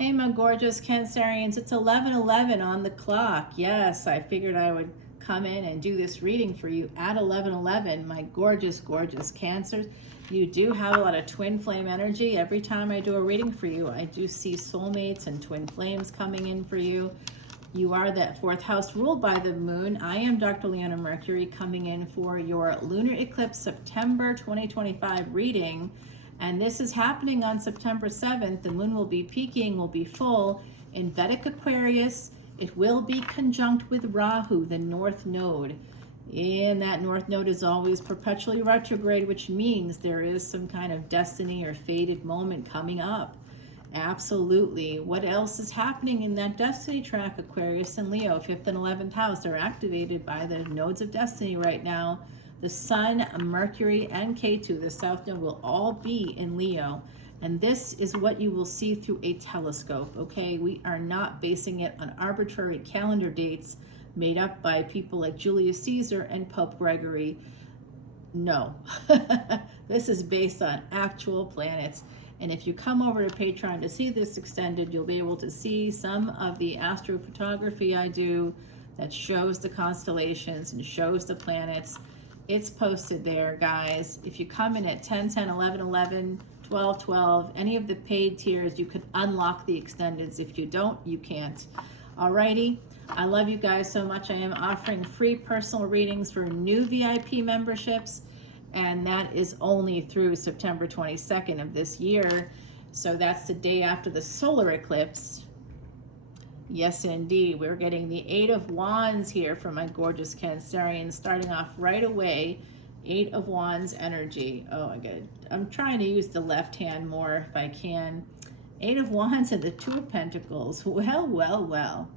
Hey, my gorgeous Cancerians, it's 11:11 on the clock. Yes, I figured I would come in and do this reading for you at 11:11, my gorgeous, gorgeous Cancers. You do have a lot of twin flame energy. Every time I do a reading for you, I do see soulmates and twin flames coming in for you. You are that fourth house ruled by the moon. I am Dr. Leona Mercury coming in for your lunar eclipse September 2025 reading. And this is happening on September 7th. The moon will be peaking, will be full in Vedic Aquarius. It will be conjunct with Rahu, the north node. And that north node is always perpetually retrograde, which means there is some kind of destiny or fated moment coming up. Absolutely. What else is happening in that destiny track? Aquarius and Leo, 5th and 11th house. They're activated by the nodes of destiny right now. The Sun, Mercury, and Ketu, the South Node, will all be in Leo. And this is what you will see through a telescope, okay? We are not basing it on arbitrary calendar dates made up by people like Julius Caesar and Pope Gregory. No. This is based on actual planets. And if you come over to Patreon to see this extended, you'll be able to see some of the astrophotography I do that shows the constellations and shows the planets. It's posted there, guys. If you come in at 10, 10, 11, 11, 12, 12, any of the paid tiers, you could unlock the extendeds. If you don't, you can't. Alrighty, I love you guys so much. I am offering free personal readings for new VIP memberships, and that is only through September 22nd of this year. So that's the day after the solar eclipse. Yes, indeed. We're getting the Eight of Wands here from my gorgeous Cancerian, starting off right away. Eight of Wands energy. Oh, I'm trying to use the left hand more if I can. Eight of Wands and the Two of Pentacles. Well, well, well.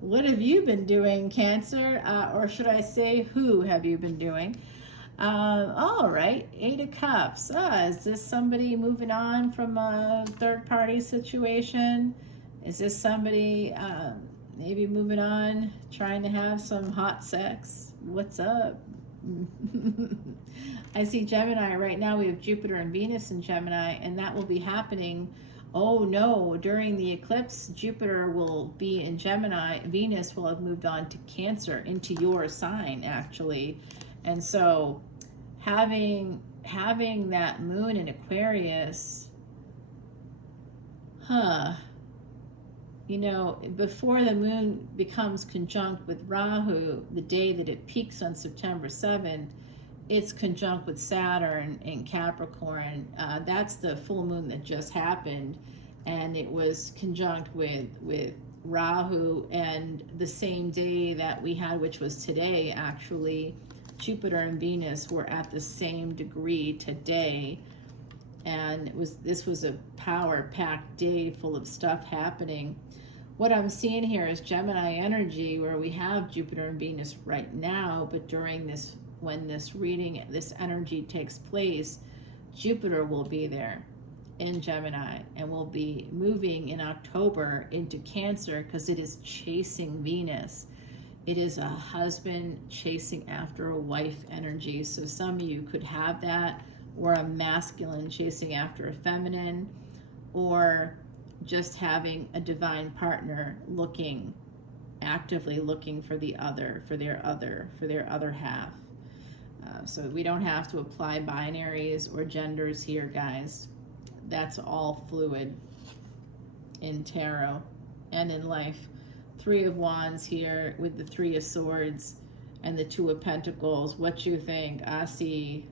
What have you been doing, Cancer? Or should I say, who have you been doing? All right, Eight of Cups. Is this somebody moving on from a third-party situation? Is this somebody maybe moving on, trying to have some hot sex? What's up? I see Gemini right now. We have Jupiter and Venus in Gemini, and that will be happening. Oh no, during the eclipse, Jupiter will be in Gemini. Venus will have moved on to Cancer, into your sign, actually. And so having that moon in Aquarius, you know, before the moon becomes conjunct with Rahu, the day that it peaks on September 7th, it's conjunct with Saturn in Capricorn. That's the full moon that just happened, and it was conjunct with Rahu, and the same day that we had, which was today actually, Jupiter and Venus were at the same degree today, and this was a power-packed day full of stuff happening. What I'm seeing here is Gemini energy, where we have Jupiter and Venus right now, but during this, when this reading, this energy takes place, Jupiter will be there in Gemini and will be moving in October into Cancer, because it is chasing Venus. It is a husband chasing after a wife energy. So some of you could have that, or a masculine chasing after a feminine, or just having a divine partner actively looking for the other, for their other half. So we don't have to apply binaries or genders here, guys. That's all fluid in tarot and in life. Three of Wands here with the Three of Swords and the Two of Pentacles. What you think? I see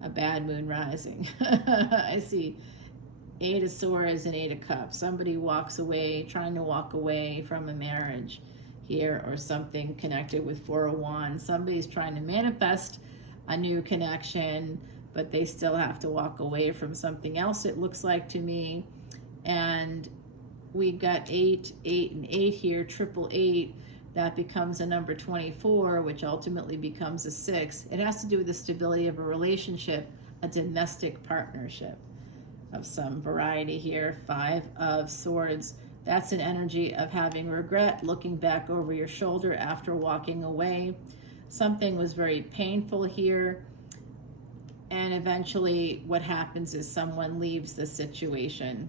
a bad moon rising. I see Eight of Swords and Eight of Cups. Somebody walks away, trying to walk away from a marriage here, or something connected with Four of Wands. Somebody's trying to manifest a new connection, but they still have to walk away from something else, it looks like to me. And we got 8, 8, and 8 here, triple 8. That becomes a number 24, which ultimately becomes a 6. It has to do with the stability of a relationship, a domestic partnership of some variety here. 5 of Swords. That's an energy of having regret, looking back over your shoulder after walking away. Something was very painful here. And eventually what happens is someone leaves the situation.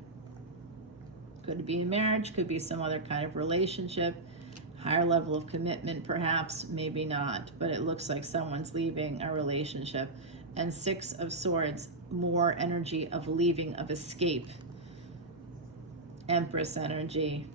Could be a marriage, could be some other kind of relationship, higher level of commitment perhaps, maybe not, but it looks like someone's leaving a relationship. And Six of Swords, more energy of leaving, of escape. Empress energy.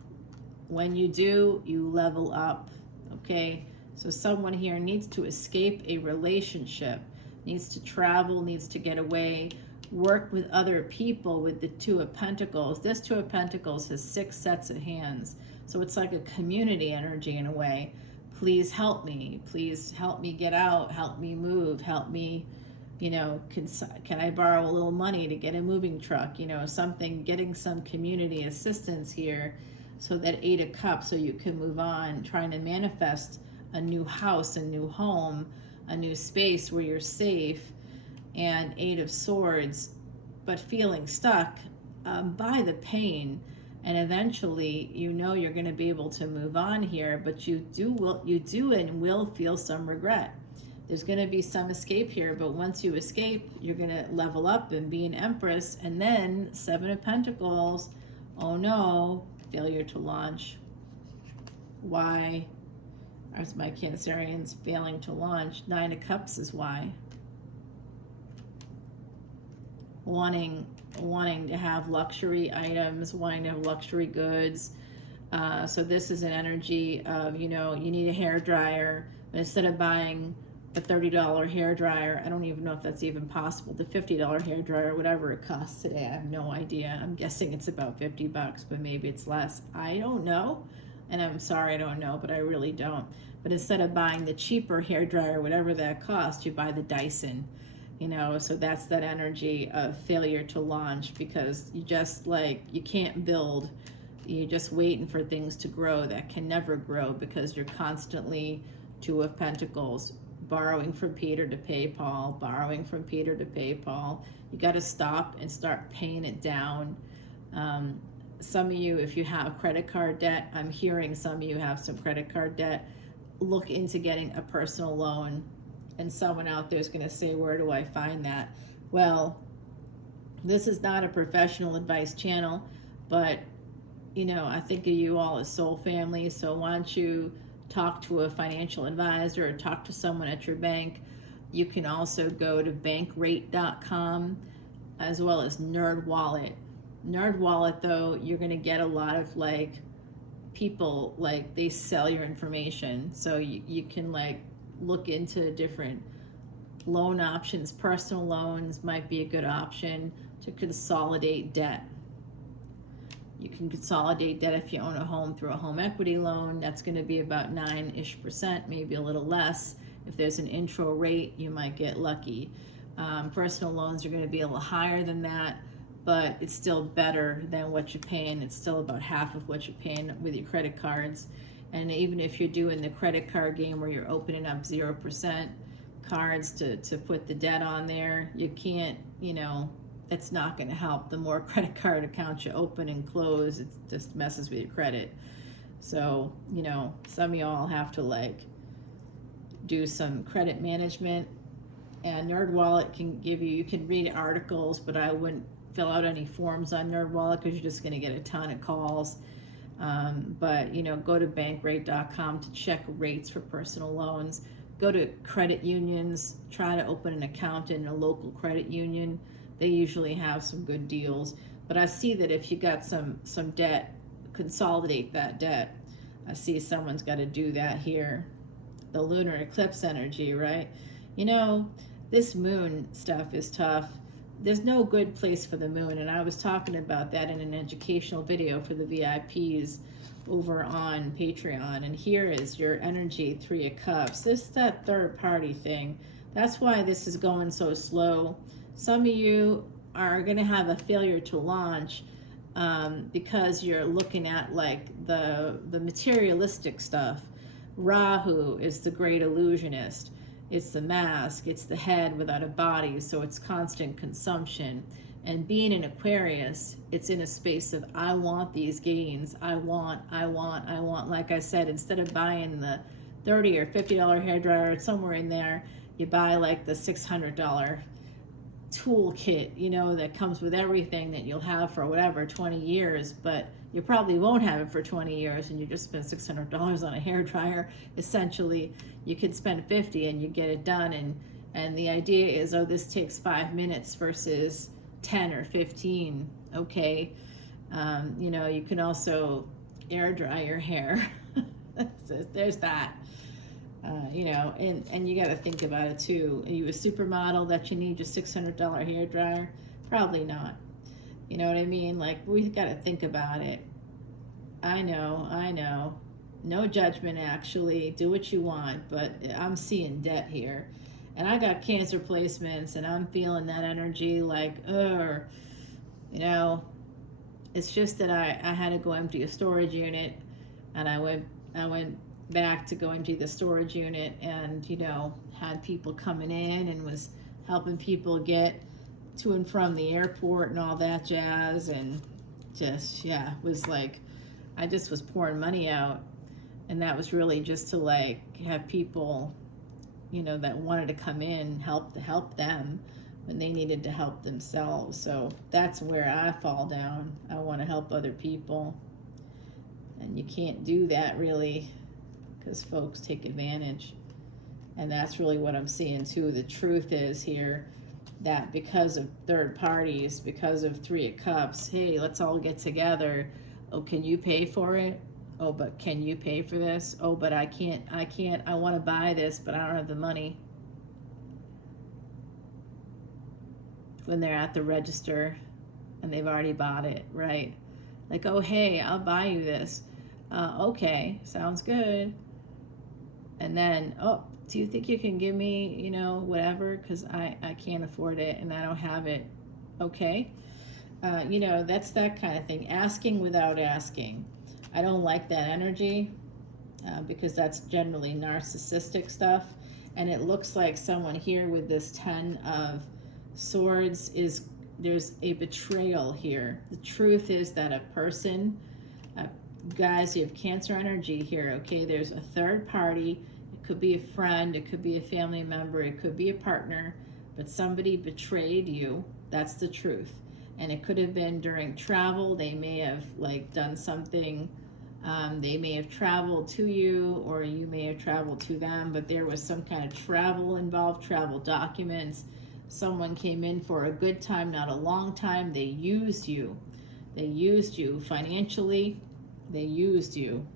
When you do, you level up, okay? So someone here needs to escape a relationship, needs to travel, needs to get away, work with other people with the Two of Pentacles. This Two of Pentacles has 6 sets of hands. So it's like a community energy in a way. Please help me. Please help me get out. Help me move. Help me, you know, can I borrow a little money to get a moving truck? You know, something, getting some community assistance here so that 8 of Cups, so you can move on, trying to manifest a new house, a new home, a new space where you're safe. And 8 of Swords, but feeling stuck by the pain. And eventually, you know, you're going to be able to move on here, but you do and will feel some regret. There's going to be some escape here, but once you escape, you're going to level up and be an Empress. And then 7 of Pentacles, oh no, failure to launch. Why are my Cancerians failing to launch? 9 of Cups is why. Wanting to have luxury items, wanting to have luxury goods. So this is an energy of, you know, you need a hair dryer, but instead of buying a $30 hair dryer, I don't even know if that's even possible, the $50 hair dryer, whatever it costs today, I have no idea. I'm guessing it's about $50, but maybe it's less. I don't know, and I'm sorry I don't know, but I really don't. But instead of buying the cheaper hair dryer, whatever that costs, you buy the Dyson. You know, so that's that energy of failure to launch, because you just you can't build, you're just waiting for things to grow that can never grow because you're constantly 2 of Pentacles, borrowing from Peter to pay Paul, borrowing from Peter to pay Paul. You got to stop and start paying it down. Some of you, if you have credit card debt, I'm hearing some of you have some credit card debt, look into getting a personal loan. And someone out there is going to say, where do I find that? Well, this is not a professional advice channel, but, you know, I think of you all as soul family. So why don't you talk to a financial advisor or talk to someone at your bank. You can also go to bankrate.com as well as NerdWallet. NerdWallet, though, you're going to get a lot of people, they sell your information. So you can look into different loan options. Personal loans might be a good option to consolidate debt. You can consolidate debt if you own a home through a home equity loan. That's going to be about 9-ish%, maybe a little less. If there's an intro rate, you might get lucky. Personal loans are going to be a little higher than that, but it's still better than what you're paying. It's still about half of what you're paying with your credit cards. And even if you're doing the credit card game where you're opening up 0% cards to put the debt on there, you can't, it's not going to help. The more credit card accounts you open and close, it just messes with your credit. So, some of y'all have to do some credit management. And NerdWallet can give you can read articles, but I wouldn't fill out any forms on NerdWallet because you're just going to get a ton of calls. But go to bankrate.com to check rates for personal loans. Go to credit unions, try to open an account in a local credit union. They usually have some good deals. But I see that if you got some debt, consolidate that debt. I see someone's got to do that here. The lunar eclipse energy, right? This moon stuff is tough. There's no good place for the moon, and I was talking about that in an educational video for the VIPs over on Patreon. And here is your energy, 3 of Cups. This is that third party thing. That's why this is going so slow. Some of you are going to have a failure to launch because you're looking at the materialistic stuff. Rahu is the great illusionist. It's the mask, it's the head without a body, so it's constant consumption. And being an Aquarius, it's in a space of, I want these gains, I want. Like I said, instead of buying the $30 or $50 hairdryer, somewhere in there, you buy the $600 toolkit, you know, that comes with everything that you'll have for whatever 20 years, but you probably won't have it for 20 years, and you just spend $600 on a hair dryer. Essentially, you could spend 50 and you get it done, and the idea is, oh, this takes 5 minutes versus 10 or 15. Okay, you know, you can also air dry your hair. So there's that. You know, and you got to think about it too. Are you a supermodel that you need your $600 hair dryer? Probably not. You know what I mean? Like, we've got to think about it. I know. No judgment, actually. Do what you want, but I'm seeing debt here. And I got Cancer placements, and I'm feeling that energy like, you know, it's just that I had to go empty a storage unit, and I went back to go empty the storage unit, and, you know, had people coming in and was helping people get to and from the airport and all that jazz, and just, yeah, was like, I just was pouring money out, and that was really just to like have people, you know, that wanted to come in, help them when they needed to help themselves. So that's where I fall down. I want to help other people, and you can't do that really because folks take advantage. And that's really what I'm seeing too. The truth is here that because of third parties, because of Three of Cups, hey, let's all get together. Oh, can you pay for it? Oh, but can you pay for this? Oh, but I can't, I want to buy this, but I don't have the money. When they're at the register and they've already bought it, right? Like, oh, hey, I'll buy you this. Okay, sounds good. And then, oh, do you think you can give me, you know, whatever, because I can't afford it and I don't have it. Okay. You know, that's that kind of thing. Asking without asking. I don't like that energy because that's generally narcissistic stuff. And it looks like someone here with this 10 of Swords there's a betrayal here. The truth is that a person, guys, you have Cancer energy here, okay? There's a third party. It could be a friend, it could be a family member, it could be a partner, but somebody betrayed you. That's the truth. And it could have been during travel. They may have like done something. They may have traveled to you, or you may have traveled to them, but there was some kind of travel involved, travel documents. Someone came in for a good time, not a long time. They used you. They used you financially. They used you.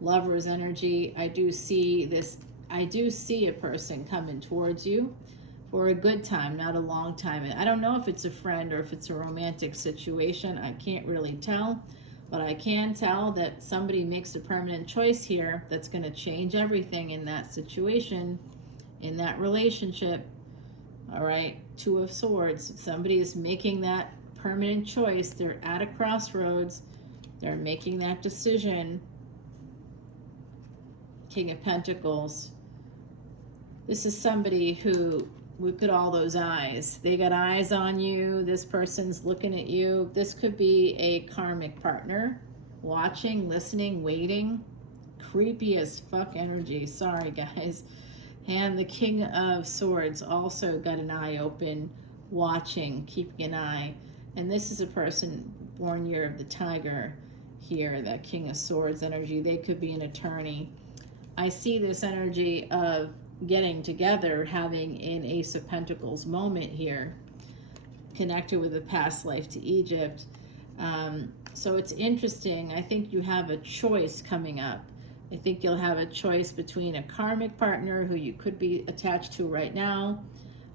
Lover's energy. I do see a person coming towards you for a good time, not a long time. I don't know if it's a friend or if it's a romantic situation. I can't really tell, but I can tell that somebody makes a permanent choice here that's going to change everything in that situation, in that relationship. All right, Two of Swords. Somebody is making that permanent choice. They're at a crossroads. They're making that decision. King of Pentacles. This is somebody who, look at all those eyes. They got eyes on you. This person's looking at you. This could be a karmic partner. Watching, listening, waiting. Creepy as fuck energy. Sorry, guys. And the King of Swords also got an eye open, watching, keeping an eye. And this is a person born year of the tiger here, that King of Swords energy. They could be an attorney. I see this energy of getting together, having an Ace of Pentacles moment here, connected with a past life to Egypt. So it's interesting. I think you have a choice coming up. I think you'll have a choice between a karmic partner who you could be attached to right now,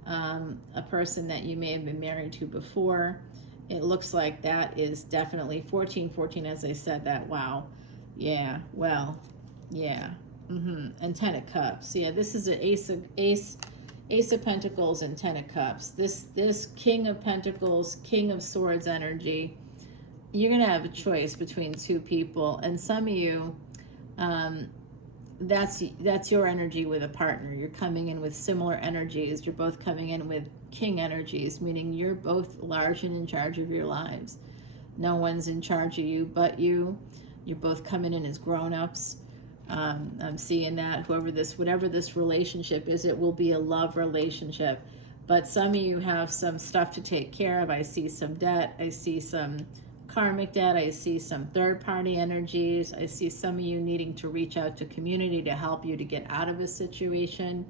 a person that you may have been married to before. It looks like that is definitely 14, as I said that. Wow. Yeah, well, yeah. And 10 of Cups. Yeah, this is an Ace of Pentacles and 10 of Cups. This King of Pentacles, King of Swords energy. You're going to have a choice between two people. And some of you, that's your energy with a partner. You're coming in with similar energies. You're both coming in with King energies, meaning you're both large and in charge of your lives. No one's in charge of you but you. You're both coming in as grown-ups. I'm seeing that whatever this relationship is, it will be a love relationship. But some of you have some stuff to take care of. I see some debt. I see some karmic debt. I see some third-party energies. I see some of you needing to reach out to community to help you to get out of a situation.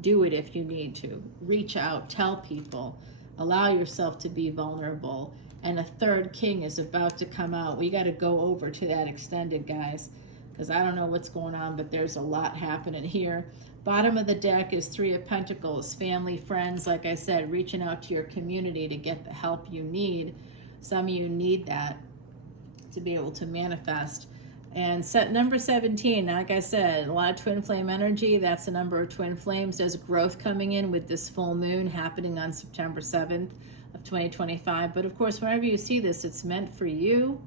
Do it if you need to. Reach out, tell people, allow yourself to be vulnerable. And a third king is about to come out. We got to go over to that extended, guys, because I don't know what's going on, but there's a lot happening here. Bottom of the deck is Three of Pentacles, family, friends, like I said, reaching out to your community to get the help you need. Some of you need that to be able to manifest. And number 17, like I said, a lot of twin flame energy. That's the number of twin flames. There's growth coming in with this full moon happening on September 7th of 2025. But of course, whenever you see this, it's meant for you.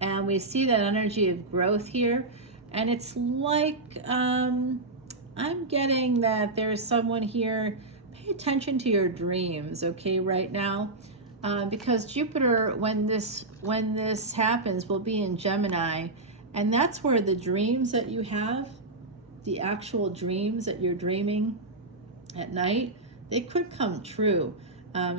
And we see that energy of growth here. And it's like, I'm getting that there's someone here, pay attention to your dreams, okay, right now. Because Jupiter, when this happens, will be in Gemini. And that's where the dreams that you have, the actual dreams that you're dreaming at night, they could come true.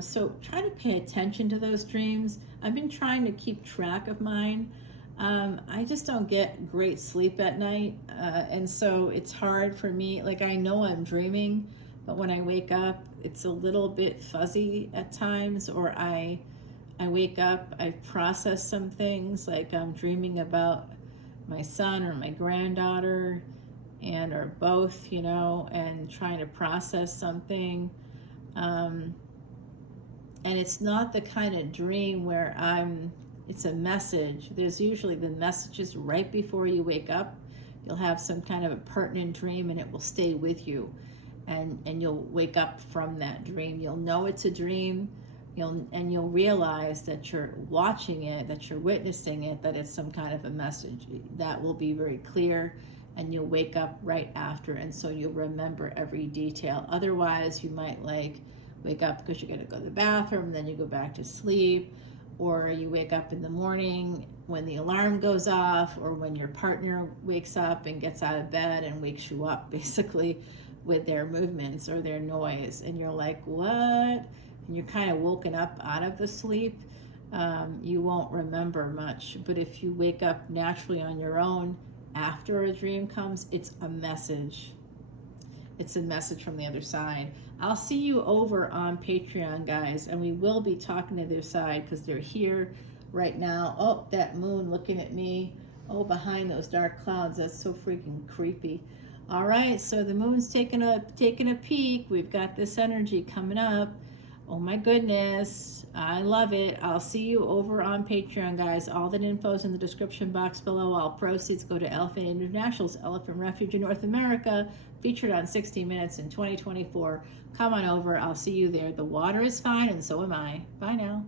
So try to pay attention to those dreams. I've been trying to keep track of mine. I just don't get great sleep at night. And so it's hard for me. Like, I know I'm dreaming, but when I wake up, it's a little bit fuzzy at times, or I wake up, I process some things, like I'm dreaming about my son or my granddaughter, and or both, you know, and trying to process something. And it's not the kind of dream where it's a message. There's usually the messages right before you wake up. You'll have some kind of a pertinent dream and it will stay with you. And you'll wake up from that dream. You'll know it's a dream. You'll realize that you're watching it, that you're witnessing it, that it's some kind of a message. That will be very clear, and you'll wake up right after, and so you'll remember every detail. Otherwise, you might wake up because you're going to go to the bathroom, then you go back to sleep, or you wake up in the morning when the alarm goes off, or when your partner wakes up and gets out of bed and wakes you up, basically, with their movements or their noise, and you're like, what? And you're kind of woken up out of the sleep. You won't remember much. But if you wake up naturally on your own after a dream comes, it's a message. It's a message from the other side. I'll see you over on Patreon, guys, and we will be talking to their side because they're here right now. Oh, that moon looking at me. Oh, behind those dark clouds. That's so freaking creepy. All right, so the moon's taking a peek. We've got this energy coming up. Oh my goodness, I love it. I'll see you over on Patreon, guys. All that info is in the description box below. All proceeds go to Elephant International's Elephant Refuge in North America, featured on 60 Minutes in 2024. Come on over. I'll see you there. The water is fine, and so am I. Bye now.